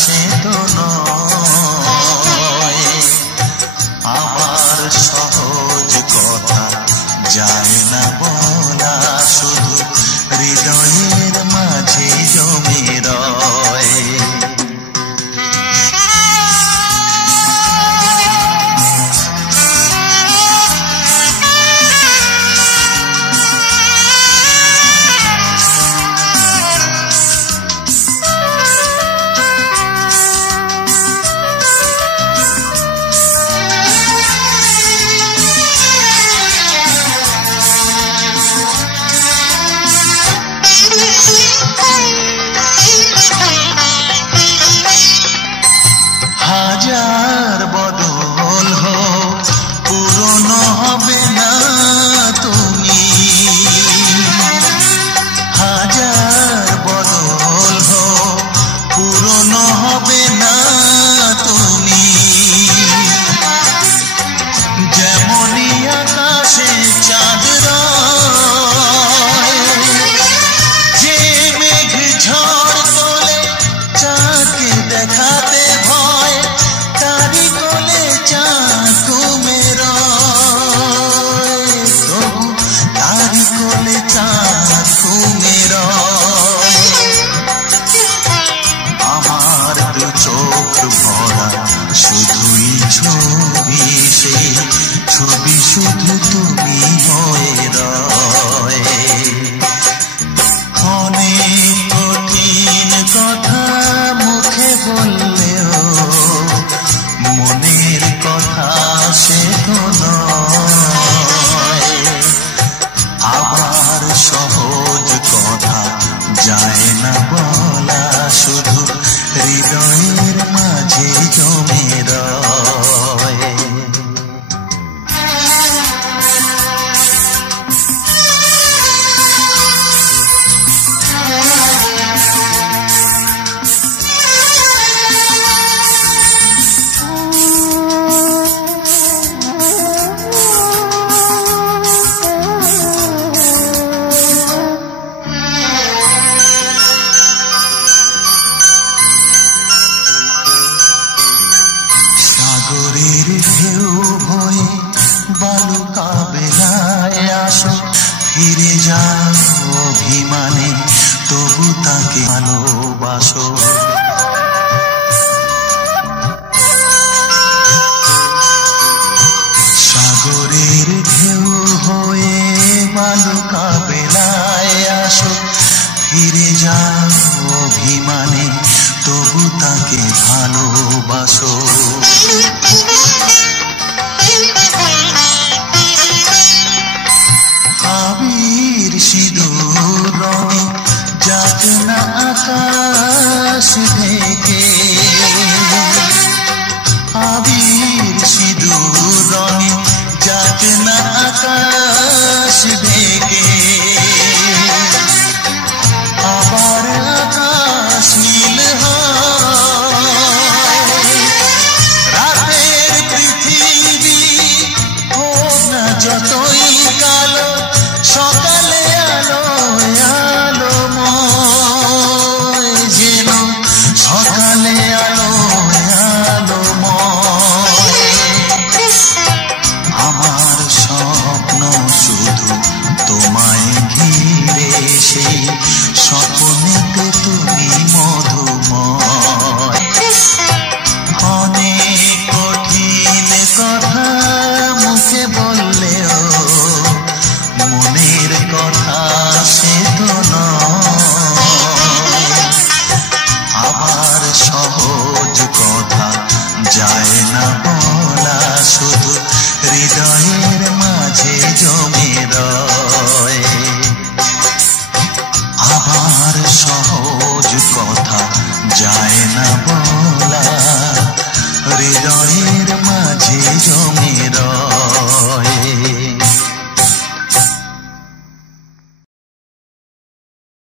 সে তো নয়। আমার সহজ কথা যায় না বলা, শুধু হৃদয়ের মাঝে জমে রয়। হাজার বদল হোক পুরনো হবে না তুমি, হাজার বদল হোক পুরনো হবে না তুমি। যেমনই আকাশে চাঁদ রয়, যে মেঘ ঝড় তোলে চাঁদকে দেখাতে ভয়, তারি কোলে চাঁদ ঘুমে রয়, তবু তারি কোলে চাঁদ ঘুমে রয়। আমার দু চোখ ভরা শুধুই ছবি, সেই ছবি শুধু তুমি হয়ে রয়। অনেক কঠিন কথা মুখে বললেও মনের কথা সে তো নয়। আবার সহজ কথা যায় না বলা, শুধু হৃদয়ের মাঝে জমে রয়। সাগরের ঢেউ হয়ে বালুকা বেলায় আসো, ফিরে যাও অভিমানে তবু তাকে ভালোবাসো। সাগরের ঢেউ হয়ে বালুকা বেলায় আসো, ফিরে যাও অভিমানে তবু তাকে ভালোবাসো। আবির সিঁদুর রঙে যাক না আকাশ ঢেকে, আবির সিঁদুর রঙে যাক না আকাশ ঢেকে। আবার আকাশ নীল হয়, রাতের পৃথিবী হোক না যতই কালো, সকালে আলো আলোময়, যেন সকালে আলো আলোময়। আমার স্বপ্ন শুধু তোমায় ঘিরে, সেই স্বপ্নেতে তুমি মধুময়। অনেক কঠিন কথা মুখে বললেও মনের কথা সে তো নয়। আবার সহজ কথা যায় না বলা, শুধু হৃদয়ের মাঝে